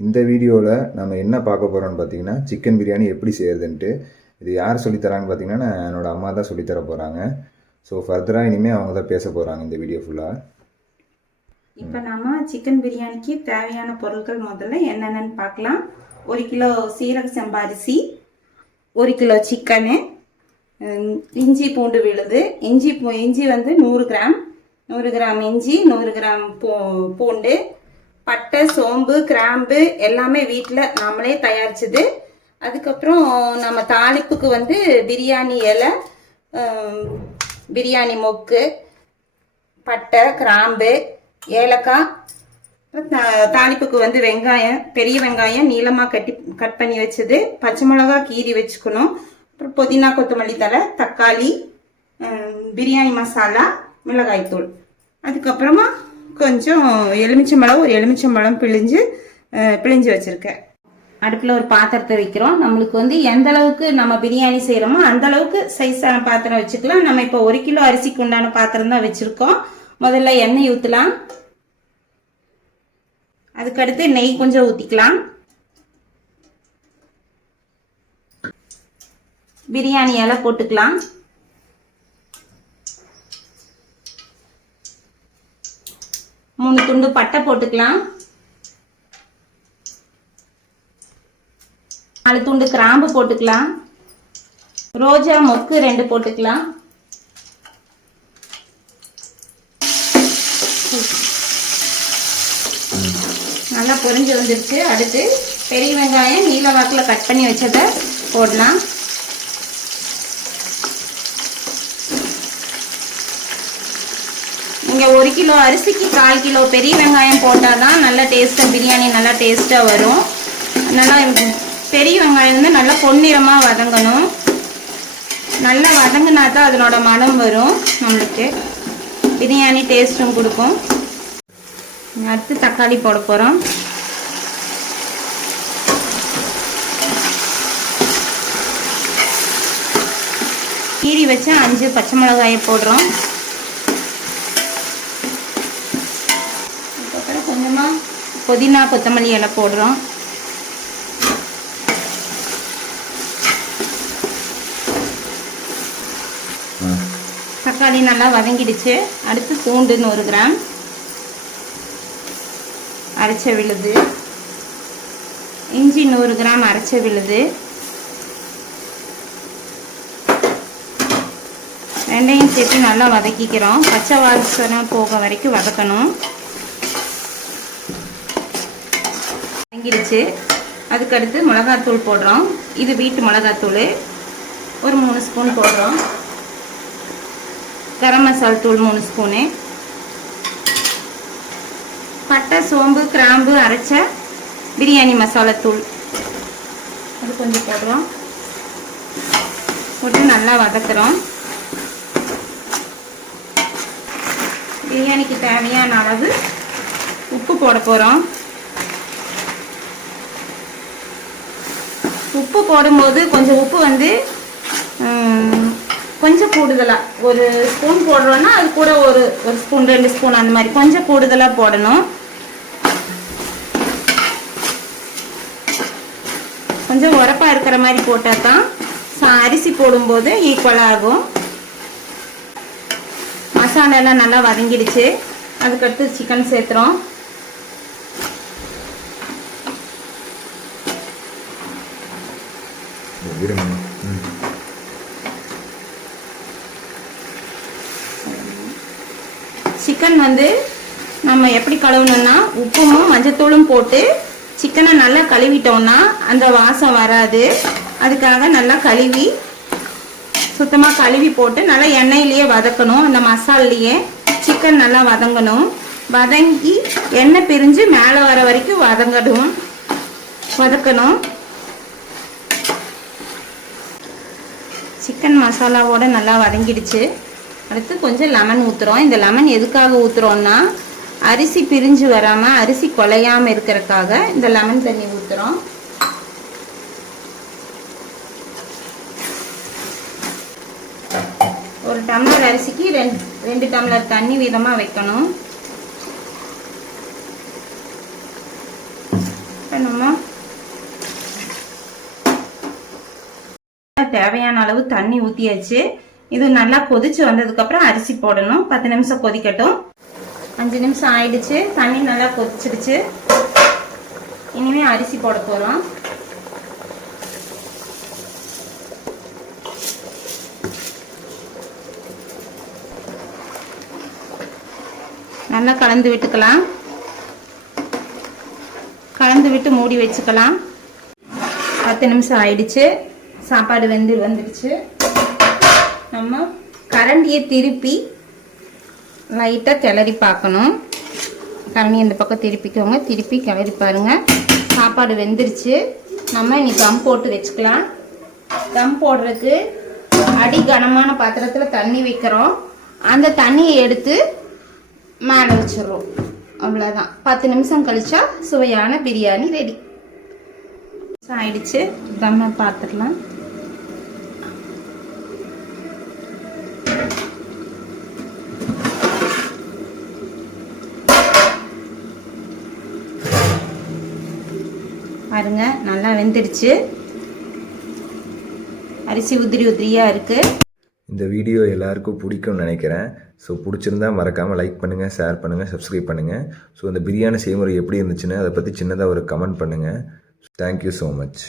இந்த வீடியோவில் நம்ம என்ன பார்க்க போகிறோம்னு பார்த்தீங்கன்னா சிக்கன் பிரியாணி எப்படி செய்யறதுன்ட்டு. இது யார் சொல்லித்தராங்கன்னு பார்த்தீங்கன்னா என்னோடய அம்மா தான் சொல்லித்தர போகிறாங்க. ஸோ ஃபர்தராக இனிமேல் அவங்க தான் பேச போகிறாங்க இந்த வீடியோ ஃபுல்லாக. இப்போ நம்ம சிக்கன் பிரியாணிக்கு தேவையான பொருட்கள் முதல்ல என்னென்னு பார்க்கலாம். 1 கிலோ சீரக சம்பா அரிசி, 1 கிலோ சிக்கனு, இஞ்சி பூண்டு விழுது. இஞ்சி வந்து 100 கிராம், 100 கிராம் இஞ்சி, 100 கிராம் பூண்டு, பட்டை, சோம்பு, கிராம்பு எல்லாமே வீட்டில் நாமளே தயாரிச்சது. அதுக்கப்புறம் நம்ம தாளிப்புக்கு வந்து பிரியாணி இலை, பிரியாணி மொக்கு, பட்டை, கிராம்பு, ஏலக்காய். தாளிப்புக்கு வந்து வெங்காயம், பெரிய வெங்காயம் நீளமாக கட் பண்ணி வச்சது, பச்சை மிளகா கீரி வச்சுக்கணும். அப்புறம் புதினா, கொத்தமல்லி தழை, தக்காளி, பிரியாணி மசாலா, மிளகாய்த்தூள். அதுக்கப்புறமா கொஞ்சம் எலுமிச்சம்பழம், ஒரு எலுமிச்சம்பழம் பிழிஞ்சு வச்சுருக்கேன். அடுப்பில் ஒரு பாத்திரத்தை வைக்கிறோம். நம்மளுக்கு வந்து எந்த அளவுக்கு நம்ம பிரியாணி செய்கிறோமோ அந்த அளவுக்கு சைஸான பாத்திரம் வச்சுக்கலாம். நம்ம இப்போ 1 கிலோ அரிசிக்கு உண்டான பாத்திரம் தான் வச்சுருக்கோம். முதல்ல எண்ணெய் ஊற்றலாம். அதுக்கடுத்து நெய் கொஞ்சம் ஊற்றிக்கலாம். பிரியாணி இலை போட்டுக்கலாம். மூணு துண்டு பட்டை போட்டுக்கலாம். 4 துண்டு கிராம்பு போட்டுக்கலாம். ரோஜா மொக்கு 2 போட்டுக்கலாம். நல்லா பொரிஞ்சு வந்துருச்சு. அடுத்து பெரிய வெங்காயம் நீல வாக்கில் கட் பண்ணி வச்சதை போடலாம். நீங்கள் 1 கிலோ அரிசிக்கு 1/4 கிலோ பெரிய வெங்காயம் போட்டால் தான் நல்லா டேஸ்ட்டாக பிரியாணி நல்லா டேஸ்ட்டாக வரும். நல்லா பெரிய வெங்காயம் வந்து நல்லா பொன்னிறமாக வதங்கணும். நல்லா வதங்கினா தான் அதனோட மனம் வரும், நம்மளுக்கு பிரியாணி டேஸ்ட்டும் கொடுக்கும். அடுத்து தக்காளி போட போகிறோம். கீரி வச்ச 5 பச்சை மிளகாயை போடுறோம். அதுக்கப்புறம் கொஞ்சமாக புதினா, கொத்தமல்லி இலை போடுறோம். தக்காளி நல்லா வதங்கிடுச்சு. அடுத்து பூண்டு 100 கிராம் அரைச்ச விழுது, இஞ்சி 100 கிராம் அரைச்ச விழுது, ரெண்டையும் சேர்த்து நல்லா வதக்கிக்கிறோம். பச்சை வாசனை போக வரைக்கும் வதக்கணும். வதங்கிடுச்சு. அதுக்கடுத்து மிளகாத்தூள் போடுறோம். இது வீட்டு மிளகாத்தூள், ஒரு 3 ஸ்பூன் போடுறோம். கரம் மசாலா தூள் 3 ஸ்பூனு, பட்டை, சோம்பு, கிராம்பு அரைச்ச பிரியாணி மசாலா தூள் அது கொஞ்சம் போடுறோம். போட்டு நல்லா வதக்குறோம். பிரியாணிக்கு தேவையான அளவு உப்பு போட போகிறோம். உப்பு போடும்போது கொஞ்சம் உப்பு வந்து கொஞ்சம் கூடுதலாக, ஒரு ஸ்பூன் போடுறோன்னா அது கூட ஒரு ஸ்பூன் 2 ஸ்பூன் அந்த மாதிரி கொஞ்சம் கூடுதலாக போடணும். கொஞ்சம் உரப்பாக இருக்கிற மாதிரி போட்டால் தான் அரிசி போடும்போது ஈக்குவலாக ஆகும். மசாலாலாம் நல்லா வதங்கிடுச்சு. அதுக்கடுத்து சிக்கன் சேர்த்துறோம். சிக்கன் வந்து நம்ம எப்படி கழுவணும்னா உப்பும் மஞ்சத்தூளும் போட்டு சிக்கனை நல்லா கழுவிட்டோம்னா அந்த வாசம் வராது. அதுக்காக நல்லா கழுவி சுத்தமாக கழுவி போட்டு நல்லா எண்ணெயிலேயே வதக்கணும். அந்த மசாலையே சிக்கன் நல்லா வதங்கணும். வதங்கி எண்ணெய் பிரிஞ்சு மேலே வர வரைக்கும் வதக்கணும். சிக்கன் மசாலாவோட நல்லா வதங்கிடுச்சு. அடுத்து கொஞ்சம் லெமன் ஊற்றுறோம். இந்த லெமன் எதுக்காக ஊற்றுறோன்னா அரிசி பிரிஞ்சு வராமல் அரிசி குலையாமல் இருக்கிறதுக்காக இந்த லெமன் தண்ணி ஊற்றுறோம். ஒரு டம்ளர் அரிசிக்கு 2 டம்ளர் தண்ணி வீதமாக வைக்கணும். நம்ம தேவையான அளவு தண்ணி ஊற்றியாச்சு. இது நல்லா கொதிச்சு வந்ததுக்கப்புறம் அரிசி போடணும். 10 நிமிஷம் கொதிக்கட்டும். 5 நிமிஷம் ஆயிடுச்சு. தண்ணி நல்லா கொதிச்சிடுச்சு. இனிமே அரிசி போட போகிறோம். நல்லா கலந்து விட்டுக்கலாம். கலந்து விட்டு மூடி வச்சுக்கலாம். 10 நிமிஷம் ஆயிடுச்சு. சாப்பாடு வந்துடுச்சு. நம்ம கரண்டியை திருப்பி லைட்டாக கிளறி பார்க்கணும். கரண்டி இந்த பக்கம் திருப்பிக்கோங்க. திருப்பி கிளறி பாருங்கள். சாப்பாடு வெந்துருச்சு. நம்ம இனி தம் போட்டு வச்சுக்கலாம். தம் போடுறதுக்கு அடி கனமான பாத்திரத்தில் தண்ணி வைக்கிறோம். அந்த தண்ணியை எடுத்து மேலே வச்சிடுறோம். அவ்வளோதான். 10 நிமிஷம் கழிச்சா சுவையான பிரியாணி ரெடி ஆயிடுச்சு. தம்மை பார்த்துக்கலாம். பாருங்க, நல்லா வெந்துடுச்சு. அரிசி உதிரி உதிரியாக இருக்குது. இந்த வீடியோ எல்லாருக்கும் பிடிக்கும்னு நினைக்கிறேன். ஸோ பிடிச்சிருந்தா மறக்காமல் லைக் பண்ணுங்கள், ஷேர் பண்ணுங்கள், சப்ஸ்கிரைப் பண்ணுங்கள். ஸோ இந்த பிரியாணி செய்முறை எப்படி இருந்துச்சுன்னு அதை பற்றி சின்னதாக ஒரு கமெண்ட் பண்ணுங்கள். Thank you so much.